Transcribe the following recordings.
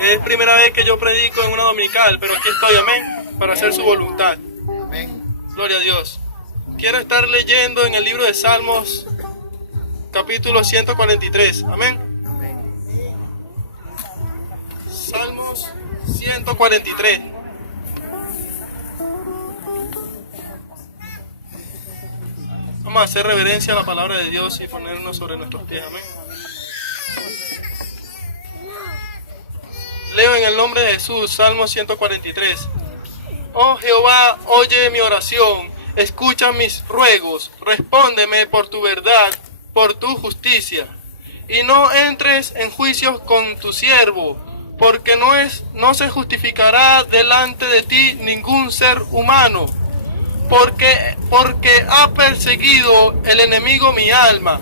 Es primera vez que yo predico en una dominical, pero aquí estoy, amén, para hacer su voluntad. Amén. Gloria a Dios. Quiero estar leyendo en el libro de Salmos, capítulo 143, amén. Salmos 143. Vamos a hacer reverencia a la palabra de Dios y ponernos sobre nuestros pies, amén. Leo en el nombre de Jesús, Salmo 143. Oh Jehová, oye mi oración, escucha mis ruegos, respóndeme por tu verdad, por tu justicia. Y no entres en juicios con tu siervo, porque no se justificará delante de ti ningún ser humano. Porque ha perseguido el enemigo mi alma,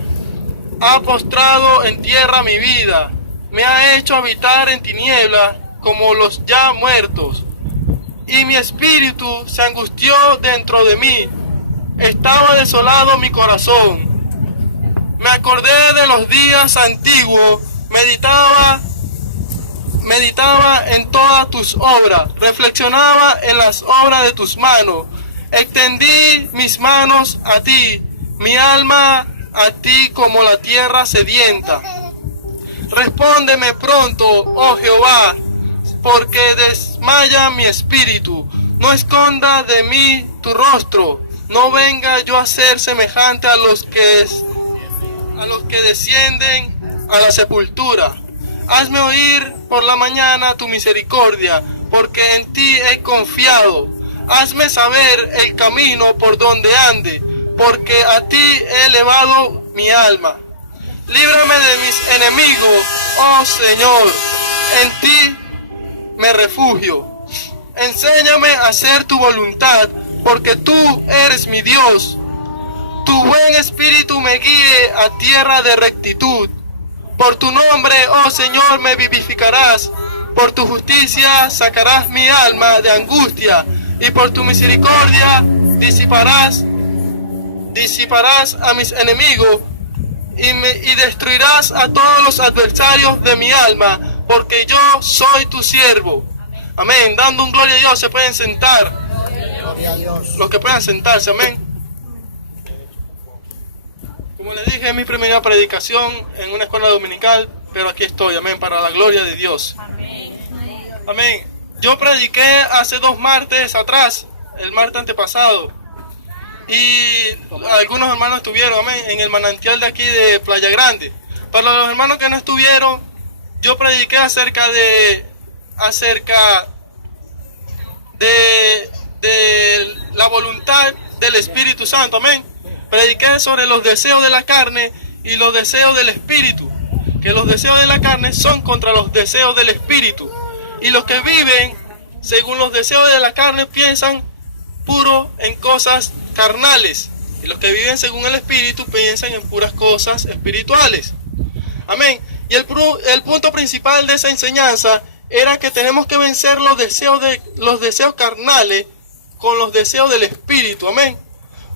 ha postrado en tierra mi vida, me ha hecho habitar en tinieblas como los ya muertos. Y mi espíritu se angustió dentro de mí, estaba desolado mi corazón. Me acordé de los días antiguos, meditaba en todas tus obras, reflexionaba en las obras de tus manos. Extendí mis manos a ti, mi alma a ti como la tierra sedienta. Respóndeme pronto, oh Jehová, porque desmaya mi espíritu. No esconda de mí tu rostro, no venga yo a ser semejante a los que descienden a la sepultura. Hazme oír por la mañana tu misericordia, porque en ti he confiado. Hazme saber el camino por donde ande, porque a ti he elevado mi alma. Líbrame de mis enemigos, oh Señor, en ti me refugio. Enséñame a hacer tu voluntad, porque tú eres mi Dios. Tu buen espíritu me guíe a tierra de rectitud. Por tu nombre, oh Señor, me vivificarás. Por tu justicia sacarás mi alma de angustia. Y por tu misericordia disiparás a mis enemigos y destruirás a todos los adversarios de mi alma, porque yo soy tu siervo. Amén. Dando un gloria a Dios, se pueden sentar. Gloria a Dios. Los que puedan sentarse, amén. Como les dije, es mi primera predicación en una escuela dominical, pero aquí estoy, amén, para la gloria de Dios. Amén. Yo prediqué hace 2 martes atrás, el martes antepasado, y algunos hermanos estuvieron, amén, en el manantial de aquí de Playa Grande. Para los hermanos que no estuvieron, yo prediqué acerca de la voluntad del Espíritu Santo, amén. Prediqué sobre los deseos de la carne y los deseos del Espíritu, que los deseos de la carne son contra los deseos del Espíritu. Y los que viven según los deseos de la carne piensan puro en cosas carnales. Y los que viven según el Espíritu piensan en puras cosas espirituales. Amén. Y el punto principal de esa enseñanza era que tenemos que vencer los deseos carnales con los deseos del Espíritu. Amén.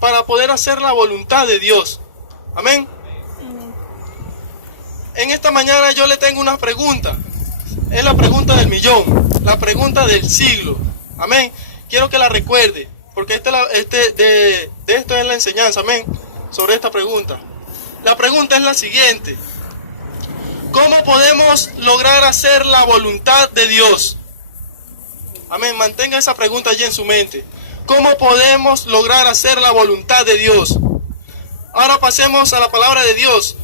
Para poder hacer la voluntad de Dios. Amén. En esta mañana yo le tengo una pregunta. Es la pregunta del millón, la pregunta del siglo. Amén. Quiero que la recuerde, porque de esto es la enseñanza, amén, sobre esta pregunta. La pregunta es la siguiente: ¿cómo podemos lograr hacer la voluntad de Dios? Amén. Mantenga esa pregunta allí en su mente. ¿Cómo podemos lograr hacer la voluntad de Dios? Ahora pasemos a la palabra de Dios,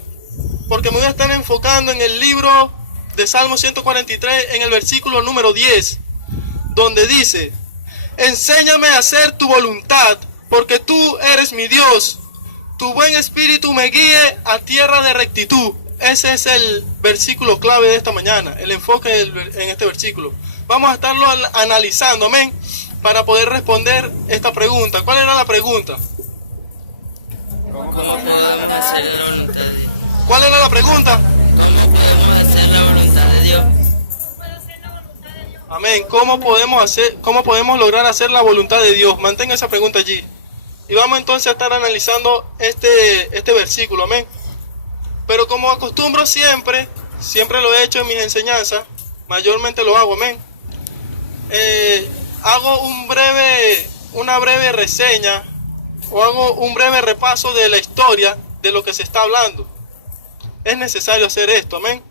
porque me voy a estar enfocando en el libro de Salmo 143, en el versículo número 10, donde dice: enséñame a hacer tu voluntad, porque tú eres mi Dios. Tu buen espíritu me guíe a tierra de rectitud. Ese es el versículo clave de esta mañana, el enfoque en este versículo. Vamos a estarlo analizando, amén, para poder responder esta pregunta. ¿Cuál era la pregunta? ¿Cómo podemos hacer la voluntad de Dios? ¿Cuál era la pregunta? ¿Cómo podemos hacer la voluntad de Dios? Amén. ¿Cómo podemos lograr hacer la voluntad de Dios? Mantenga esa pregunta allí. Y vamos entonces a estar analizando este versículo, amén. Pero como acostumbro siempre lo he hecho en mis enseñanzas, mayormente lo hago, amén. Hago una breve reseña o hago un breve repaso de la historia de lo que se está hablando. Es necesario hacer esto, amén.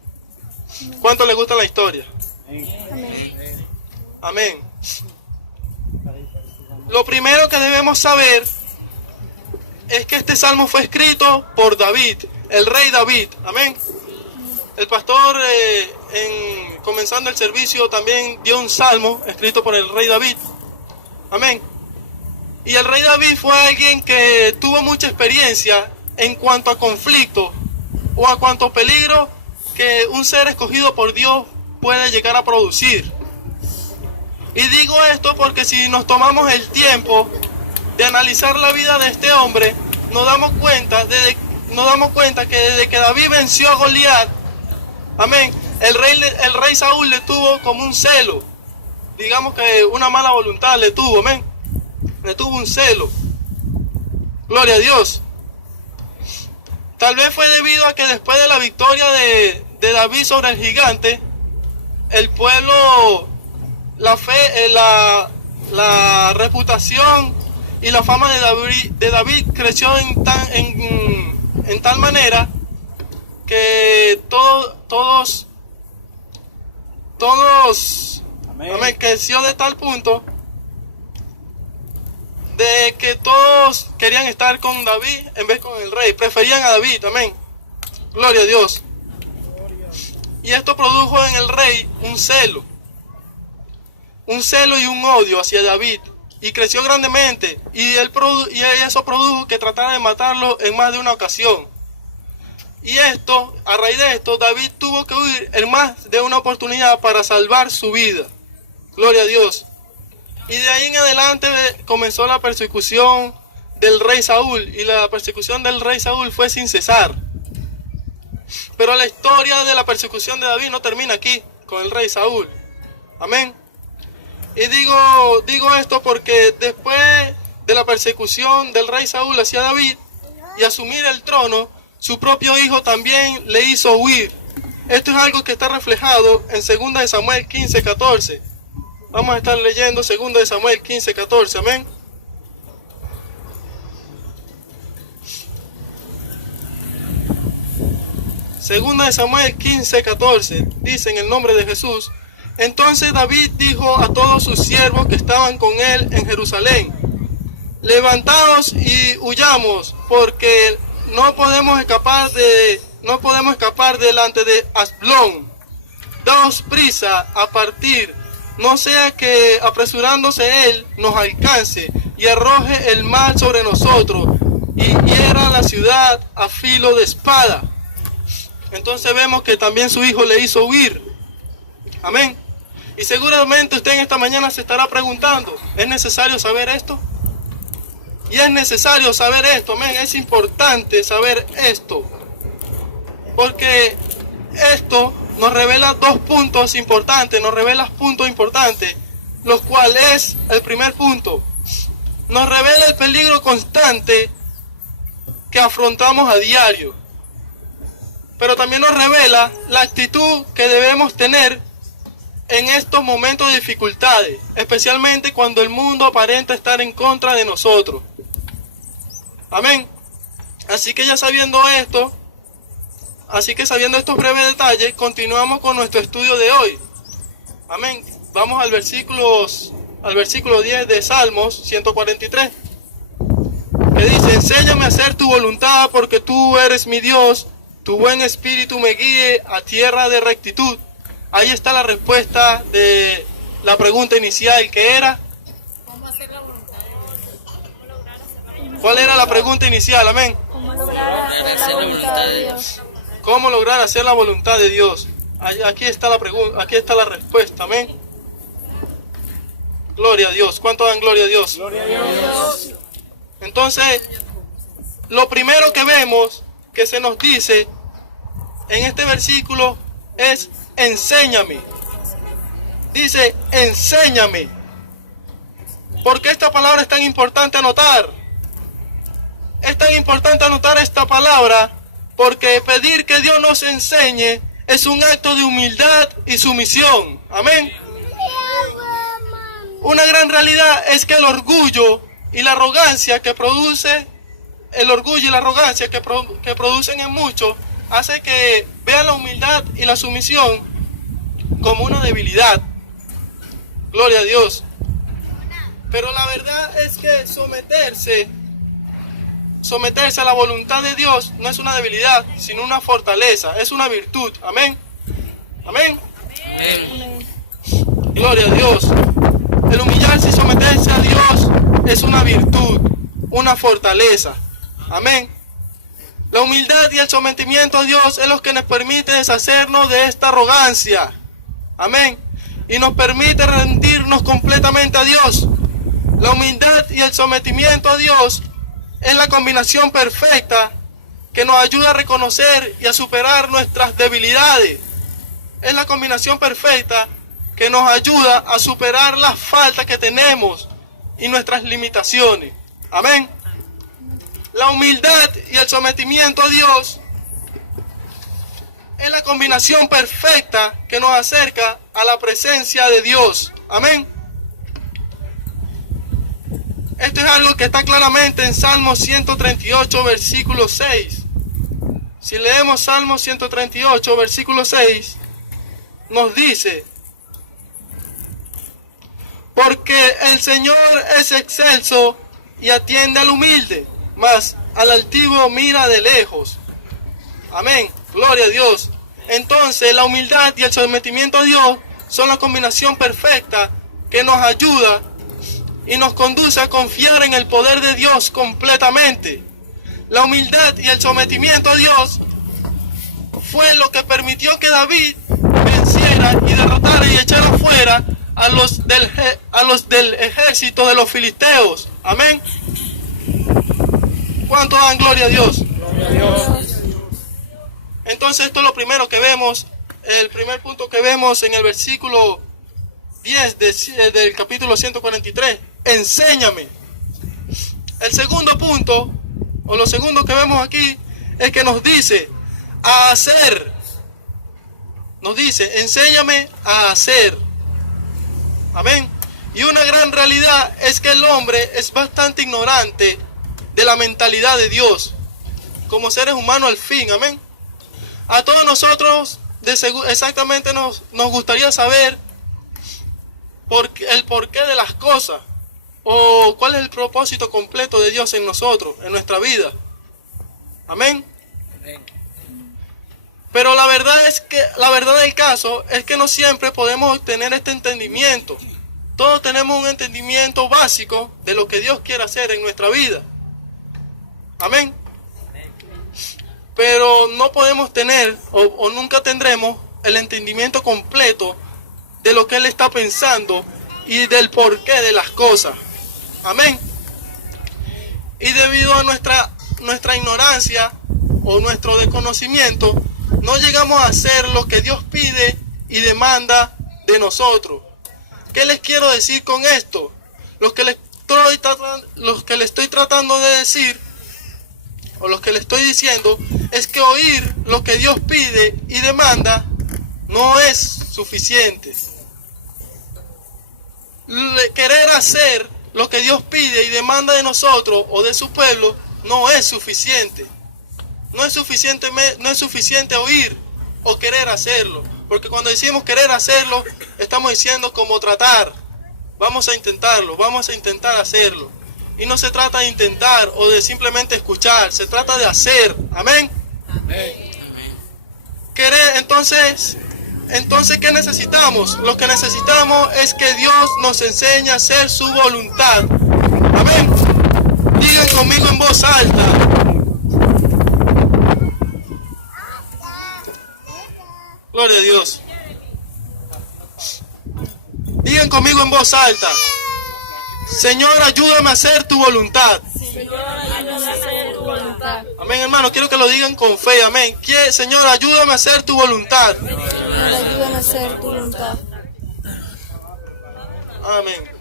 ¿Cuánto les gusta la historia? Amén. Amén. Lo primero que debemos saber es que este salmo fue escrito por David, el rey David, amén. El pastor comenzando el servicio también dio un salmo escrito por el rey David, amén. Y el rey David fue alguien que tuvo mucha experiencia en cuanto a conflicto o a cuanto peligro que un ser escogido por Dios puede llegar a producir. Y digo esto porque si nos tomamos el tiempo de analizar la vida de este hombre, nos damos cuenta que desde que David venció a Goliat, amén, el rey Saúl le tuvo como un celo, digamos que una mala voluntad le tuvo, amén, le tuvo un celo. Gloria a Dios. Tal vez fue debido a que después de la victoria de David sobre el gigante, el pueblo, la fe, la reputación y la fama de David creció en tal manera que todos, amén, creció de tal punto de que todos querían estar con David en vez con el rey, preferían a David, amén, gloria a Dios. Y esto produjo en el rey un celo y un odio hacia David, y creció grandemente, y eso produjo que tratara de matarlo en más de una ocasión. Y a raíz de esto, David tuvo que huir en más de una oportunidad para salvar su vida. Gloria a Dios. Y de ahí en adelante comenzó la persecución del rey Saúl, y la persecución del rey Saúl fue sin cesar. Pero la historia de la persecución de David no termina aquí, con el rey Saúl. Amén. Y digo esto porque después de la persecución del rey Saúl hacia David y asumir el trono, su propio hijo también le hizo huir. Esto es algo que está reflejado en 2 de Samuel 15:14. Vamos a estar leyendo 2 de Samuel 15:14, amén. Segunda de Samuel 15:14 dice en el nombre de Jesús: entonces David dijo a todos sus siervos que estaban con él en Jerusalén: levantaos y huyamos, porque no podemos escapar delante de Asblón. Daos prisa a partir, no sea que apresurándose él nos alcance y arroje el mal sobre nosotros y hiera la ciudad a filo de espada. Entonces vemos que también su hijo le hizo huir. Amén. Y seguramente usted en esta mañana se estará preguntando: ¿es necesario saber esto? Y es necesario saber esto, amén. Es importante saber esto, porque esto nos revela dos puntos importantes, los cuales el primer punto, nos revela el peligro constante que afrontamos a diario, pero también nos revela la actitud que debemos tener en estos momentos de dificultades, especialmente cuando el mundo aparenta estar en contra de nosotros. Amén. Así que sabiendo estos breves detalles, continuamos con nuestro estudio de hoy. Amén. Vamos al versículo 10 de Salmos 143, que dice: enséñame a hacer tu voluntad, porque tú eres mi Dios, tu buen espíritu me guíe a tierra de rectitud. Ahí está la respuesta de la pregunta inicial, que era: ¿cómo hacer la voluntad de Dios? ¿cuál era la pregunta inicial? Amén. ¿Cómo lograr hacer la voluntad de Dios? ¿Cómo lograr hacer la voluntad de Dios? Aquí está la pregunta, aquí está la respuesta. Amén. Gloria a Dios. ¿Cuánto dan gloria a Dios? Gloria a Dios. Entonces, lo primero que vemos que se nos dice en este versículo es: enséñame. Dice: enséñame. ¿Por qué esta palabra es tan importante anotar? Es tan importante anotar esta palabra porque pedir que Dios nos enseñe es un acto de humildad y sumisión. Amén. Una gran realidad es que el orgullo y la arrogancia que produce, que producen en muchos, hace que vean la humildad y la sumisión como una debilidad. Gloria a Dios. Pero la verdad es que someterse a la voluntad de Dios no es una debilidad, sino una fortaleza, es una virtud. Amén. Amén. Amén. Gloria a Dios. El humillarse y someterse a Dios es una virtud, una fortaleza. Amén. La humildad y el sometimiento a Dios es lo que nos permite deshacernos de esta arrogancia. Amén. Y nos permite rendirnos completamente a Dios. La humildad y el sometimiento a Dios es la combinación perfecta que nos ayuda a reconocer y a superar nuestras debilidades. Es la combinación perfecta que nos ayuda a superar las faltas que tenemos y nuestras limitaciones. Amén. La humildad y el sometimiento a Dios es la combinación perfecta que nos acerca a la presencia de Dios. Amén. Esto es algo que está claramente en Salmo 138, versículo 6. Si leemos Salmo 138, versículo 6, nos dice: porque el Señor es excelso y atiende al humilde, mas al altivo mira de lejos. Amén. Gloria a Dios. Entonces la humildad y el sometimiento a Dios son la combinación perfecta que nos ayuda y nos conduce a confiar en el poder de Dios completamente. La humildad y el sometimiento a Dios fue lo que permitió que David venciera y derrotara y echara fuera a los del ejército de los filisteos. Amén. ¿Cuánto dan gloria a Dios? Gloria a Dios. Entonces esto es lo primero que vemos, el primer punto que vemos en el versículo 10 del capítulo 143. Enséñame. El segundo punto, o lo segundo que vemos aquí, es que nos dice a hacer. Nos dice, enséñame a hacer. Amén. Y una gran realidad es que el hombre es bastante ignorante de la mentalidad de Dios como seres humanos al fin. Amén. A todos nosotros exactamente nos gustaría saber el porqué de las cosas, o cuál es el propósito completo de Dios en nosotros, en nuestra vida. Amén. Pero la verdad del caso es que no siempre podemos tener este entendimiento. Todos tenemos un entendimiento básico de lo que Dios quiere hacer en nuestra vida. Amén. Pero no podemos tener o nunca tendremos el entendimiento completo de lo que Él está pensando y del porqué de las cosas. Amén. Y debido a nuestra ignorancia o nuestro desconocimiento, no llegamos a hacer lo que Dios pide y demanda de nosotros. ¿Qué les quiero decir con esto? Lo que les estoy tratando de decir, o lo que les estoy diciendo, es que oír lo que Dios pide y demanda no es suficiente. Querer hacer lo que Dios pide y demanda de nosotros o de su pueblo no es suficiente. No es suficiente oír o querer hacerlo. Porque cuando decimos querer hacerlo, estamos diciendo como tratar. Vamos a intentarlo, vamos a intentar hacerlo. Y no se trata de intentar o de simplemente escuchar, se trata de hacer. Amén. Amén. Querer, entonces, ¿qué necesitamos? Lo que necesitamos es que Dios nos enseñe a hacer su voluntad. Amén. Digan conmigo en voz alta. Gloria a Dios. Digan conmigo en voz alta. Señor, ayúdame a hacer tu voluntad. Señor, ayúdame a hacer tu voluntad. Amén, hermano. Quiero que lo digan con fe. Amén. Señor, ayúdame a hacer tu voluntad. Señor, ayúdame a hacer tu voluntad. Amén.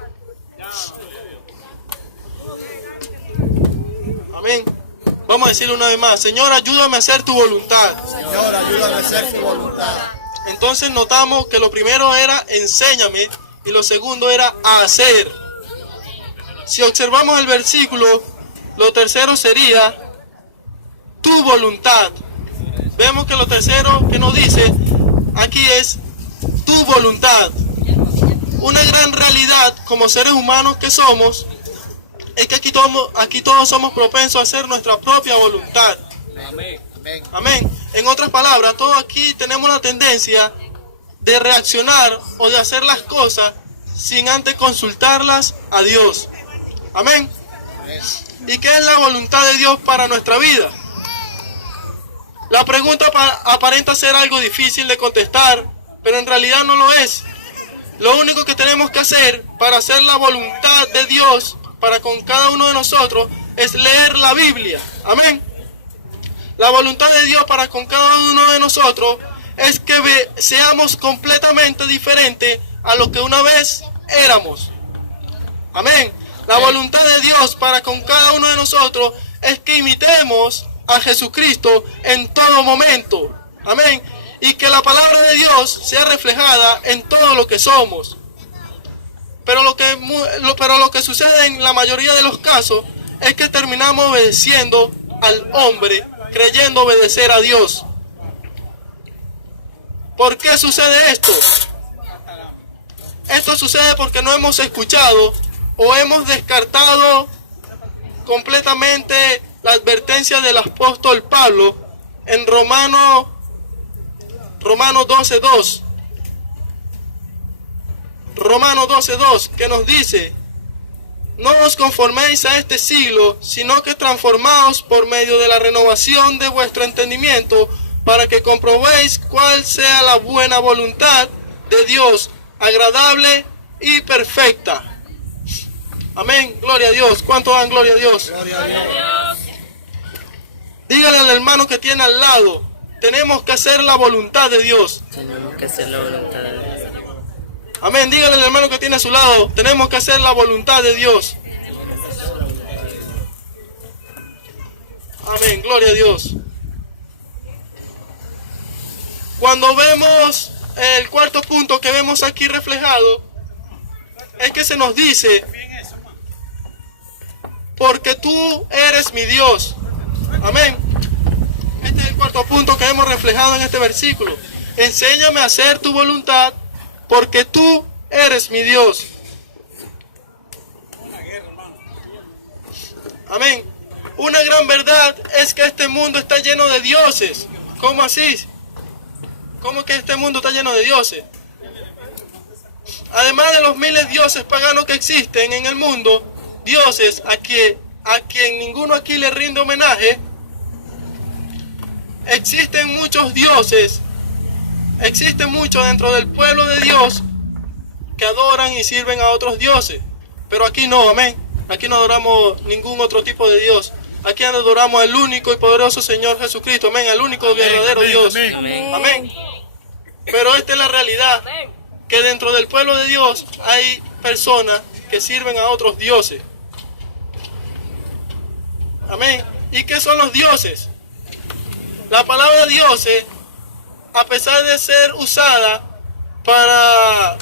Amén. Vamos a decirlo una vez más. Señor, ayúdame a hacer tu voluntad. Señor, ayúdame a hacer tu voluntad. Entonces notamos que lo primero era enséñame y lo segundo era hacer. Si observamos el versículo, lo tercero sería tu voluntad. Vemos que lo tercero que nos dice aquí es tu voluntad. Una gran realidad como seres humanos que somos es que aquí todos somos propensos a hacer nuestra propia voluntad. Amén. Amén. Amén. En otras palabras, todos aquí tenemos la tendencia de reaccionar o de hacer las cosas sin antes consultarlas a Dios. Amén. ¿Y qué es la voluntad de Dios para nuestra vida? La pregunta aparenta ser algo difícil de contestar, pero en realidad no lo es. Lo único que tenemos que hacer para hacer la voluntad de Dios para con cada uno de nosotros es leer la Biblia. Amén. La voluntad de Dios para con cada uno de nosotros es que seamos completamente diferentes a lo que una vez éramos. Amén. La voluntad de Dios para con cada uno de nosotros es que imitemos a Jesucristo en todo momento. Amén. Y que la palabra de Dios sea reflejada en todo lo que somos. Pero lo que sucede en la mayoría de los casos es que terminamos obedeciendo al hombre, creyendo obedecer a Dios. ¿Por qué sucede esto? Esto sucede porque no hemos escuchado o hemos descartado completamente la advertencia del apóstol Pablo en Romanos 12:2. Romanos 12:2, que nos dice: no os conforméis a este siglo, sino que transformaos por medio de la renovación de vuestro entendimiento, para que comprobéis cuál sea la buena voluntad de Dios, agradable y perfecta. Amén, gloria a Dios. ¿Cuánto dan gloria a Dios? Gloria a Dios. Dígale al hermano que tiene al lado: tenemos que hacer la voluntad de Dios. Tenemos que hacer la voluntad de Dios. Amén, dígale al hermano que tiene a su lado: tenemos que hacer la voluntad de Dios. Amén, gloria a Dios. Cuando vemos el cuarto punto que vemos aquí reflejado, es que se nos dice: porque tú eres mi Dios. Amén. Este es el cuarto punto que hemos reflejado en este versículo. Enséñame a hacer tu voluntad, porque tú eres mi Dios. Amén. Una gran verdad es que este mundo está lleno de dioses. ¿Cómo así? ¿Cómo que este mundo está lleno de dioses? Además de los miles de dioses paganos que existen en el mundo, dioses a quien ninguno aquí le rinde homenaje, existen muchos dioses, existen muchos dentro del pueblo de Dios que adoran y sirven a otros dioses, pero aquí no, amén. Aquí no adoramos ningún otro tipo de Dios. Aquí adoramos al único y poderoso Señor Jesucristo, amén, al único verdadero Dios. Amén. Amén. Pero esta es la realidad, que dentro del pueblo de Dios hay personas que sirven a otros dioses. Amén. ¿Y qué son los dioses? La palabra dioses, a pesar de ser usada para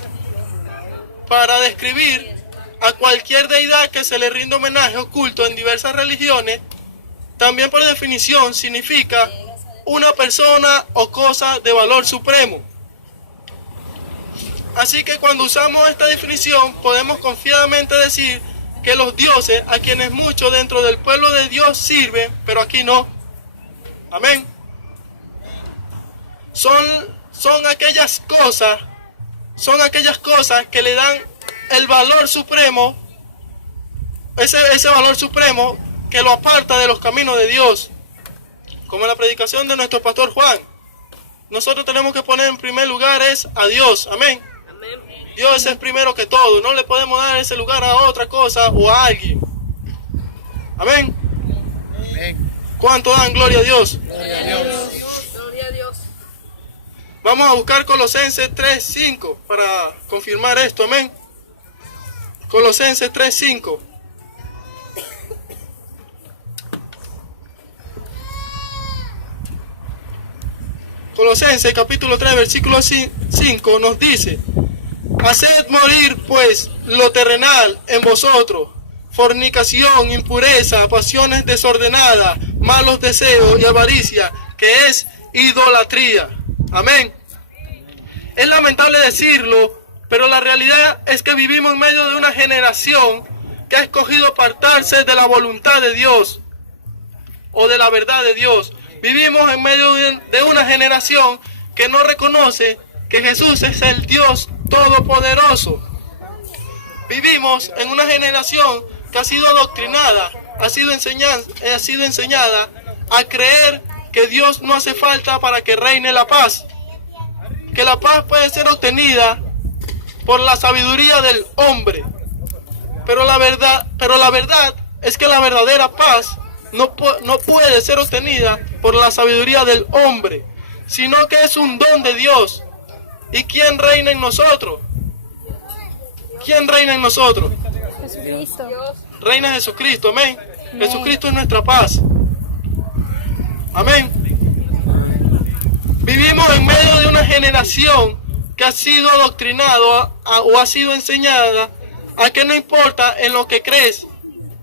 describir a cualquier deidad que se le rinde homenaje oculto en diversas religiones, también por definición significa una persona o cosa de valor supremo. Así que cuando usamos esta definición podemos confiadamente decir que los dioses, a quienes muchos dentro del pueblo de Dios sirven, pero aquí no. Amén. Son aquellas cosas que le dan el valor supremo, ese valor supremo que lo aparta de los caminos de Dios. Como en la predicación de nuestro pastor Juan, nosotros tenemos que poner en primer lugar es a Dios. Amén. Dios es primero que todo. No le podemos dar ese lugar a otra cosa o a alguien. Amén. Amén. ¿Cuánto dan gloria a Dios? Gloria a Dios. Gloria a Dios. Vamos a buscar Colosenses 3:5 para confirmar esto. Amén. Colosenses 3:5. Colosenses capítulo 3, versículo 5 nos dice: haced morir pues lo terrenal en vosotros, fornicación, impureza, pasiones desordenadas, malos deseos y avaricia, que es idolatría. Amén. Es lamentable decirlo, pero la realidad es que vivimos en medio de una generación que ha escogido apartarse de la voluntad de Dios o de la verdad de Dios. Vivimos en medio de una generación que no reconoce que Jesús es el Dios Todopoderoso. Vivimos en una generación que ha sido adoctrinada, ha sido enseñada a creer que Dios no hace falta para que reine la paz, que la paz puede ser obtenida por la sabiduría del hombre. Pero la verdad es que la verdadera paz no puede ser obtenida por la sabiduría del hombre, sino que es un don de Dios. ¿Y quién reina en nosotros? ¿Quién reina en nosotros? Jesucristo. Reina Jesucristo, amén. Jesucristo es nuestra paz. Amén. Vivimos en medio de una generación que ha sido adoctrinado o ha sido enseñada a que no importa en lo que crees,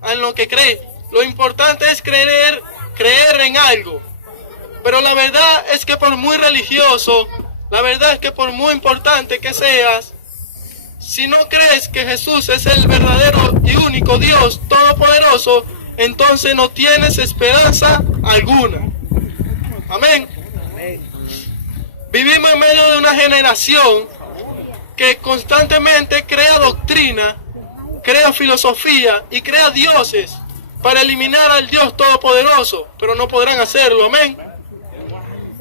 en lo que cree. Lo importante es creer en algo. Pero la verdad es que por muy religioso, la verdad es que por muy importante que seas, si no crees que Jesús es el verdadero y único Dios Todopoderoso, entonces no tienes esperanza alguna. Amén. Vivimos en medio de una generación que constantemente crea doctrina, crea filosofía y crea dioses para eliminar al Dios Todopoderoso, pero no podrán hacerlo. Amén.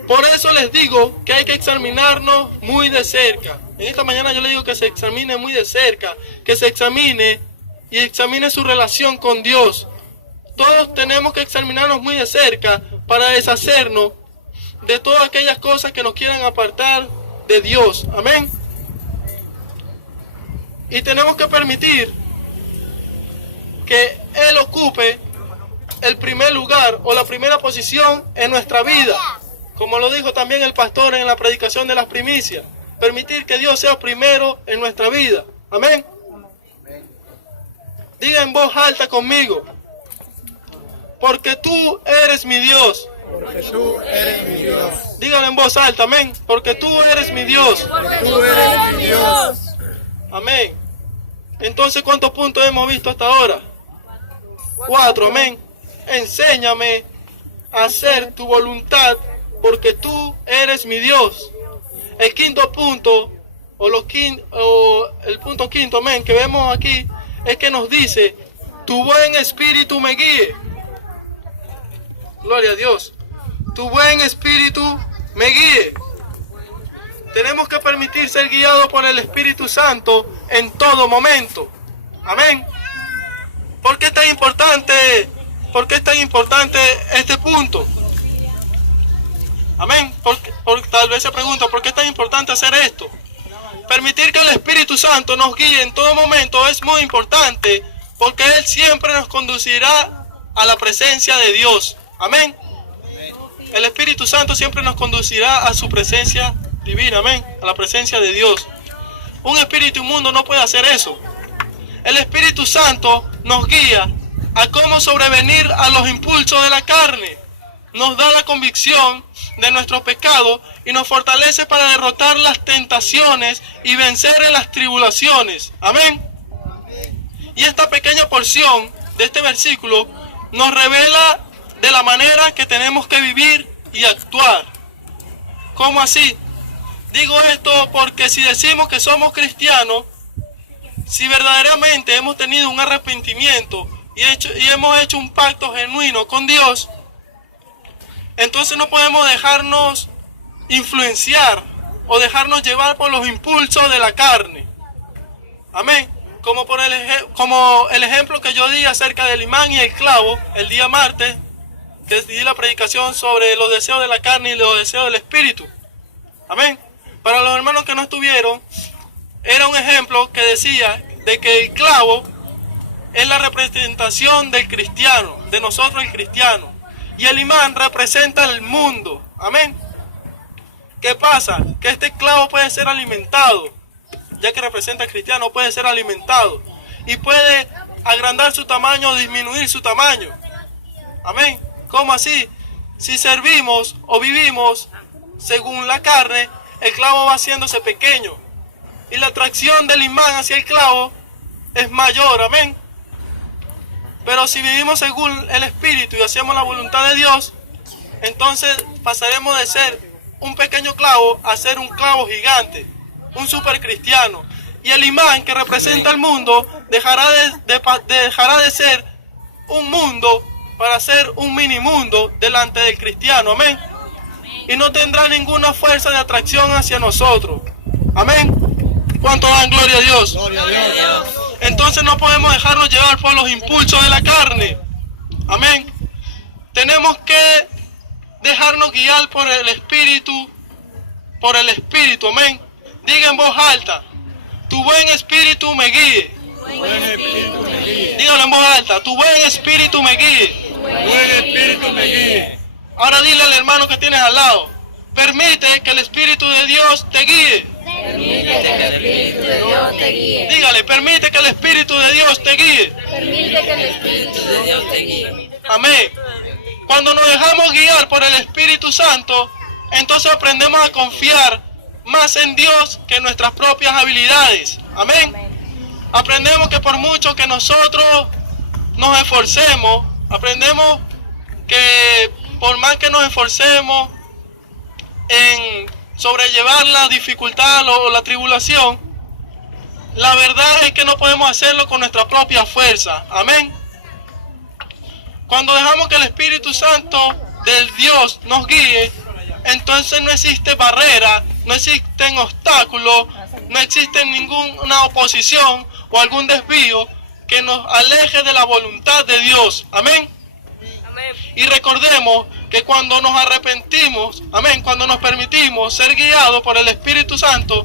Por eso les digo que hay que examinarnos muy de cerca. En esta mañana yo le digo que se examine muy de cerca, que se examine y examine su relación con Dios. Todos tenemos que examinarnos muy de cerca para deshacernos de todas aquellas cosas que nos quieran apartar de Dios. Amén. Y tenemos que permitir que Él ocupe el primer lugar o la primera posición en nuestra vida. Como lo dijo también el pastor en la predicación de las primicias. Permitir que Dios sea primero en nuestra vida. Amén. Diga en voz alta conmigo: porque tú eres mi Dios. Porque tú eres mi Dios. Dígalo en voz alta, amén. Porque tú eres mi Dios. Porque tú eres mi Dios. Amén. Entonces, ¿cuántos puntos hemos visto hasta ahora? 4, amén. Enséñame a hacer tu voluntad, porque tú eres mi Dios. El quinto punto, el punto quinto, amén, que vemos aquí, es que nos dice: tu buen espíritu me guíe. Gloria a Dios. Tu buen espíritu me guíe. Tenemos que permitir ser guiados por el Espíritu Santo en todo momento. Amén. ¿Por qué es tan importante? ¿Por qué es tan importante este punto? Amén. Tal vez se pregunta, ¿por qué es tan importante hacer esto? Permitir que el Espíritu Santo nos guíe en todo momento es muy importante, porque Él siempre nos conducirá a la presencia de Dios. Amén. El Espíritu Santo siempre nos conducirá a su presencia divina. Amén. A la presencia de Dios. Un espíritu inmundo no puede hacer eso. El Espíritu Santo nos guía a cómo sobrevenir a los impulsos de la carne. Nos da la convicción de nuestros pecados y nos fortalece para derrotar las tentaciones y vencer en las tribulaciones. Amén. Y esta pequeña porción de este versículo nos revela de la manera que tenemos que vivir y actuar. ¿Cómo así? Digo esto porque si decimos que somos cristianos, si verdaderamente hemos tenido un arrepentimiento y hemos hecho un pacto genuino con Dios, entonces no podemos dejarnos influenciar o dejarnos llevar por los impulsos de la carne. Amén. Como el ejemplo que yo di acerca del imán y el clavo el día martes, que di la predicación sobre los deseos de la carne y los deseos del espíritu. Amén. Para los hermanos que no estuvieron, era un ejemplo que decía de que el clavo es la representación del cristiano, de nosotros el cristiano, y el imán representa el mundo. Amén. ¿Qué pasa? Que este esclavo puede ser alimentado, ya que representa al cristiano, puede ser alimentado y puede agrandar su tamaño o disminuir su tamaño. Amén. ¿Cómo así? Si servimos o vivimos según la carne, el clavo va haciéndose pequeño y la atracción del imán hacia el clavo es mayor. Amén. Pero si vivimos según el Espíritu y hacemos la voluntad de Dios, entonces pasaremos de ser un pequeño clavo a ser un clavo gigante, un super cristiano. Y el imán que representa el mundo dejará de ser un mundo para ser un mini mundo delante del cristiano. Amén. Y no tendrá ninguna fuerza de atracción hacia nosotros. Amén. ¿Cuánto dan gloria a Dios? Gloria a Dios. Entonces no podemos dejarnos llevar por los impulsos de la carne. Amén. Tenemos que dejarnos guiar por el Espíritu. Por el Espíritu. Amén. Diga en voz alta: tu buen espíritu me guíe. Buen espíritu me guíe. Dígalo en voz alta: tu buen espíritu me guíe. Buen espíritu me guíe. Ahora dile al hermano que tienes al lado: permite que el Espíritu de Dios te guíe. Permite que el Espíritu de Dios te guíe. Dígale: permite que el Espíritu de Dios te guíe. Permite que el Espíritu de Dios te guíe. Amén. Cuando nos dejamos guiar por el Espíritu Santo, entonces aprendemos a confiar más en Dios que en nuestras propias habilidades. Amén. Aprendemos que por mucho que nosotros nos esforcemos, aprendemos que por más que nos esforcemos en sobrellevar la dificultad o la tribulación, la verdad es que no podemos hacerlo con nuestra propia fuerza. Amén. Cuando dejamos que el Espíritu Santo del Dios nos guíe, entonces no existe barrera, no existen obstáculos, no existe ninguna oposición o algún desvío que nos aleje de la voluntad de Dios. Amén. Y recordemos que cuando nos arrepentimos, amén, cuando nos permitimos ser guiados por el Espíritu Santo,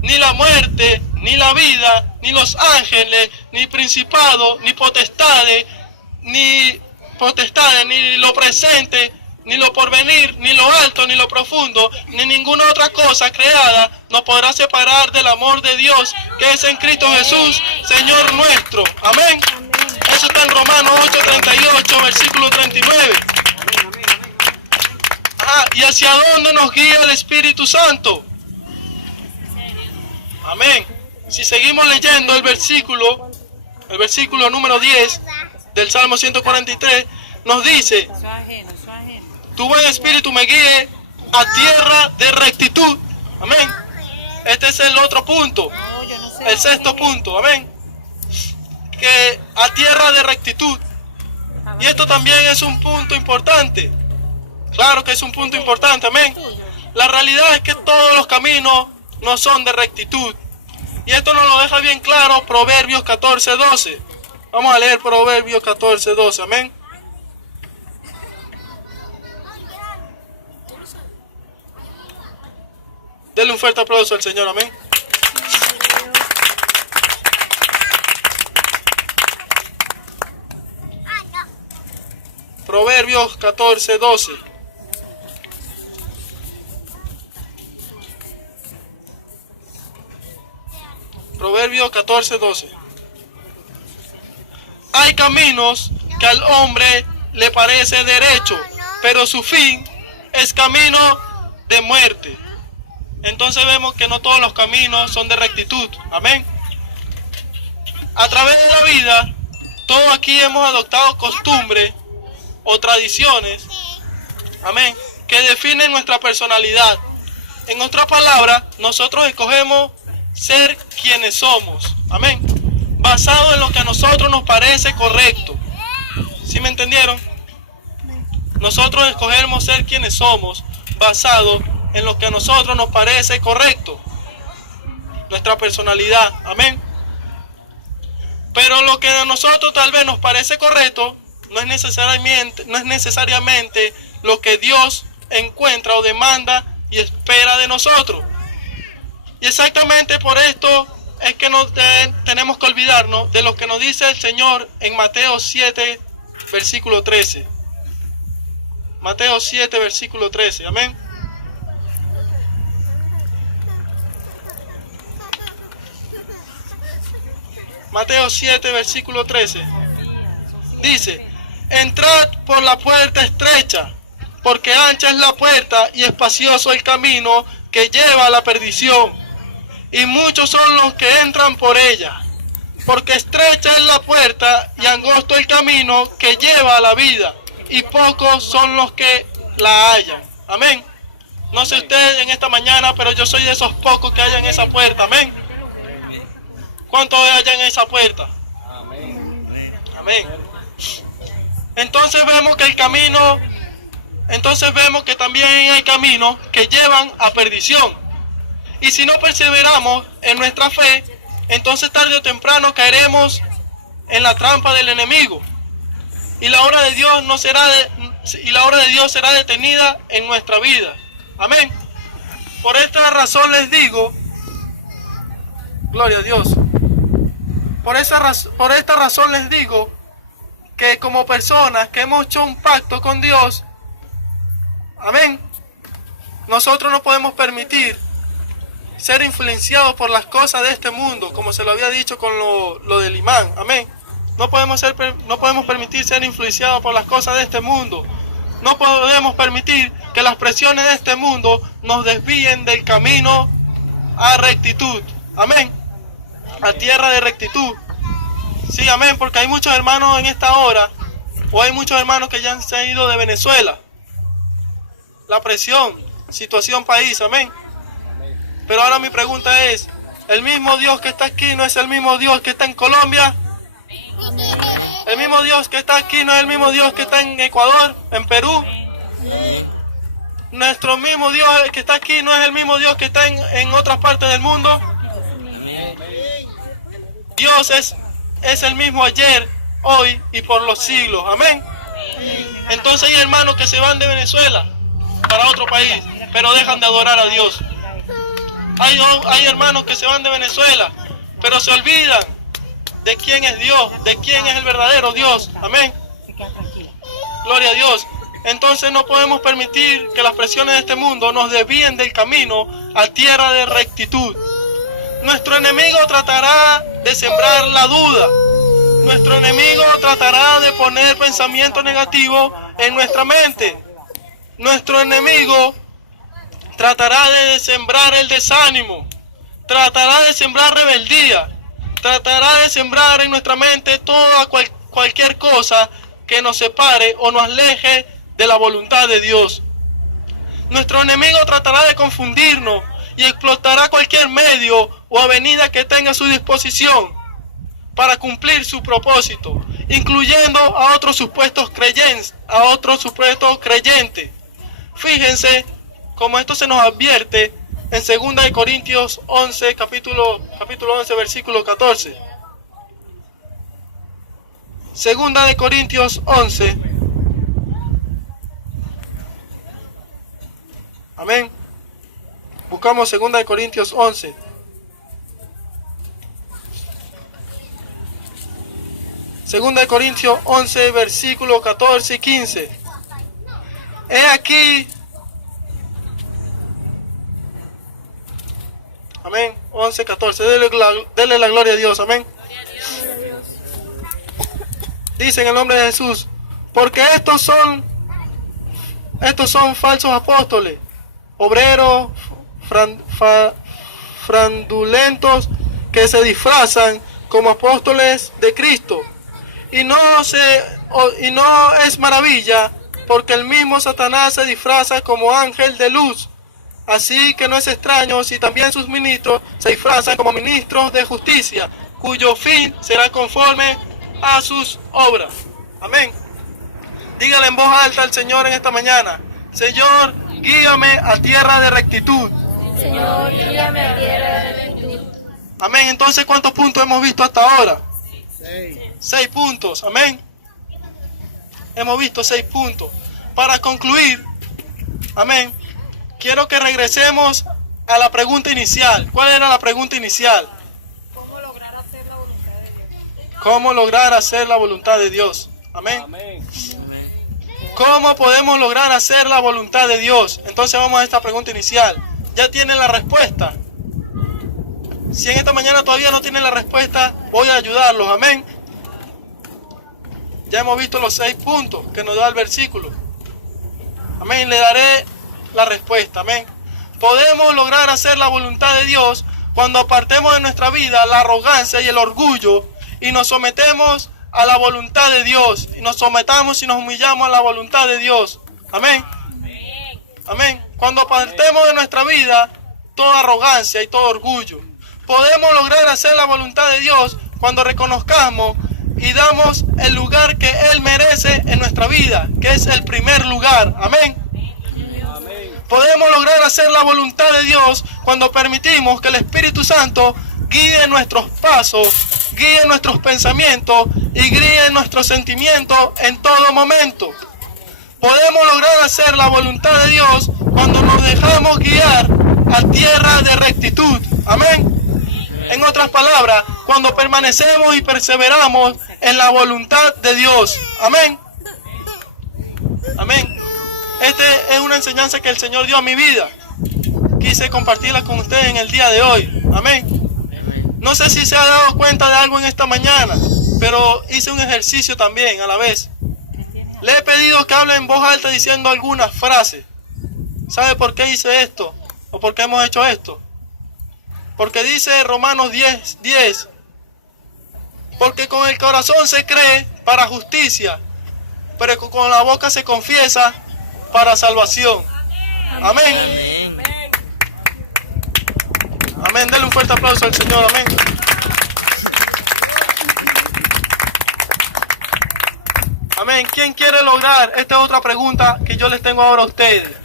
ni la muerte, ni la vida, ni los ángeles, ni principados, ni potestades, ni lo presente, ni lo porvenir, ni lo alto, ni lo profundo, ni ninguna otra cosa creada nos podrá separar del amor de Dios que es en Cristo Jesús, Señor nuestro. Amén. Eso está en Romanos 8:38, versículo 39. ¿Y hacia dónde nos guía el Espíritu Santo? Amén. Si seguimos leyendo el versículo número 10 del Salmo 143, nos dice: tu buen espíritu me guíe a tierra de rectitud. Amén. Este es el otro punto, el sexto punto. Amén. Que a tierra de rectitud. Y esto también es un punto importante. Claro que es un punto importante. Amén. La realidad es que todos los caminos no son de rectitud. Y esto nos lo deja bien claro Proverbios 14:12. Vamos a leer Proverbios 14:12. Amén. Denle un fuerte aplauso al Señor. Amén. Proverbios 14:12. Proverbios 14:12. Hay caminos que al hombre le parece derecho, pero su fin es camino de muerte. Entonces vemos que no todos los caminos son de rectitud. Amén. A través de la vida, todos aquí hemos adoptado costumbres o tradiciones, amén, que definen nuestra personalidad. En otras palabras, nosotros escogemos ser quienes somos. Amén. Basado en lo que a nosotros nos parece correcto. ¿Sí me entendieron? Nosotros escogemos ser quienes somos, basado en lo que a nosotros nos parece correcto. Nuestra personalidad. Amén. Pero lo que a nosotros tal vez nos parece correcto no es necesariamente lo que Dios encuentra o demanda y espera de nosotros. Y exactamente por esto es que no tenemos que olvidarnos de lo que nos dice el Señor en Mateo 7, versículo 13. Mateo 7, versículo 13. Amén. Mateo 7, versículo 13. Dice, entrad por la puerta estrecha, porque ancha es la puerta y espacioso el camino que lleva a la perdición, y muchos son los que entran por ella. Porque estrecha es la puerta y angosto el camino que lleva a la vida, y pocos son los que la hallan. Amén. No sé usted en esta mañana, pero yo soy de esos pocos que hallan esa puerta. Amén. ¿Cuántos hallan esa puerta? Amén. Entonces vemos que también hay caminos que llevan a perdición. Y si no perseveramos en nuestra fe, entonces tarde o temprano caeremos en la trampa del enemigo. Y la obra de Dios será detenida en nuestra vida. Amén. Por esta razón les digo, gloria a Dios. Por esta razón les digo que como personas que hemos hecho un pacto con Dios, amén, nosotros no podemos permitir ser influenciados por las cosas de este mundo, como se lo había dicho con lo del imán. Amén. No podemos permitir ser influenciados por las cosas de este mundo. No podemos permitir que las presiones de este mundo nos desvíen del camino a rectitud. Amén. A tierra de rectitud. Sí, amén, porque hay muchos hermanos en esta hora, o hay muchos hermanos que ya se han ido de Venezuela. La presión, situación país, amén. Pero ahora mi pregunta es, ¿el mismo Dios que está aquí no es el mismo Dios que está en Colombia? ¿El mismo Dios que está aquí no es el mismo Dios que está en Ecuador, en Perú? ¿Nuestro mismo Dios que está aquí no es el mismo Dios que está en otras partes del mundo? Dios es el mismo ayer, hoy y por los siglos. Amén. Entonces hay hermanos que se van de Venezuela para otro país, pero dejan de adorar a Dios. Hay hermanos que se van de Venezuela, pero se olvidan de quién es Dios, de quién es el verdadero Dios. Amén. Gloria a Dios. Entonces no podemos permitir que las presiones de este mundo nos desvíen del camino a tierra de rectitud. Nuestro enemigo tratará de sembrar la duda. Nuestro enemigo tratará de poner pensamientos negativos en nuestra mente. Nuestro enemigo tratará de sembrar el desánimo, tratará de sembrar rebeldía, tratará de sembrar en nuestra mente cualquier cosa que nos separe o nos aleje de la voluntad de Dios. Nuestro enemigo tratará de confundirnos y explotará cualquier medio o avenida que tenga a su disposición para cumplir su propósito, incluyendo a otros supuestos creyentes, Fíjense cómo esto se nos advierte en 2 Corintios 11, capítulo 11, versículo 14. 2 Corintios 11. Amén. Buscamos 2 Corintios 11. Segunda de Corintios 11, versículo 14 y 15. He aquí, amén, 11, 14, dele la gloria a Dios, amén. Dice en el nombre de Jesús, porque estos son falsos apóstoles, obreros fraudulentos que se disfrazan como apóstoles de Cristo. Y no es maravilla, porque el mismo Satanás se disfraza como ángel de luz. Así que no es extraño si también sus ministros se disfrazan como ministros de justicia, cuyo fin será conforme a sus obras. Amén. Dígale en voz alta al Señor en esta mañana: Señor, guíame a tierra de rectitud. Señor, guíame a tierra de rectitud. Amén. Entonces, ¿cuántos puntos hemos visto hasta ahora? 6 puntos. Amén. Hemos visto 6 puntos. Para concluir, amén, quiero que regresemos a la pregunta inicial. ¿Cuál era la pregunta inicial? ¿Cómo lograr hacer la voluntad de Dios? ¿Cómo lograr hacer la voluntad de Dios? Amén. ¿Cómo podemos lograr hacer la voluntad de Dios? Entonces vamos a esta pregunta inicial. ¿Ya tienen la respuesta? Si en esta mañana todavía no tienen la respuesta, voy a ayudarlos. Amén. Ya hemos visto los 6 puntos que nos da el versículo. Amén. Le daré la respuesta. Amén. Podemos lograr hacer la voluntad de Dios cuando apartemos de nuestra vida la arrogancia y el orgullo y nos sometemos a la voluntad de Dios. Y nos sometamos y nos humillamos a la voluntad de Dios. Amén. Amén. Cuando apartemos de nuestra vida toda arrogancia y todo orgullo. Podemos lograr hacer la voluntad de Dios cuando reconozcamos y damos el lugar que Él merece en nuestra vida, que es el primer lugar. Amén. Podemos lograr hacer la voluntad de Dios cuando permitimos que el Espíritu Santo guíe nuestros pasos, guíe nuestros pensamientos y guíe nuestros sentimientos en todo momento. Podemos lograr hacer la voluntad de Dios cuando nos dejamos guiar a tierra de rectitud. Amén. En otras palabras, cuando permanecemos y perseveramos en la voluntad de Dios. Amén. Amén. Esta es una enseñanza que el Señor dio a mi vida. Quise compartirla con ustedes en el día de hoy. Amén. No sé si se ha dado cuenta de algo en esta mañana, pero hice un ejercicio también a la vez. Le he pedido que hable en voz alta diciendo algunas frases. ¿Sabe por qué hice esto? ¿O por qué hemos hecho esto? Porque dice Romanos 10:10. Porque con el corazón se cree para justicia, pero con la boca se confiesa para salvación. Amén. Amén. Denle un fuerte aplauso al Señor. Amén. Amén. ¿Quién quiere lograr? Esta es otra pregunta que yo les tengo ahora a ustedes.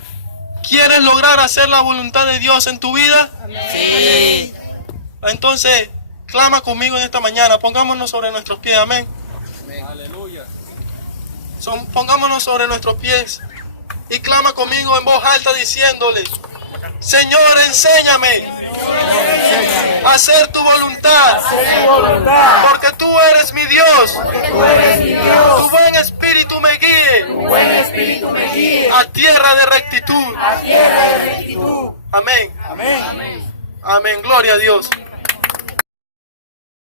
¿Quieres lograr hacer la voluntad de Dios en tu vida? Sí. Entonces, clama conmigo en esta mañana. Pongámonos sobre nuestros pies. Amén. Aleluya. Pongámonos sobre nuestros pies y clama conmigo en voz alta diciéndole: Señor, enséñame a hacer tu voluntad, porque tú eres mi Dios. Tu buen espíritu me guíe a tierra de rectitud. Amén. Amén. Gloria a Dios.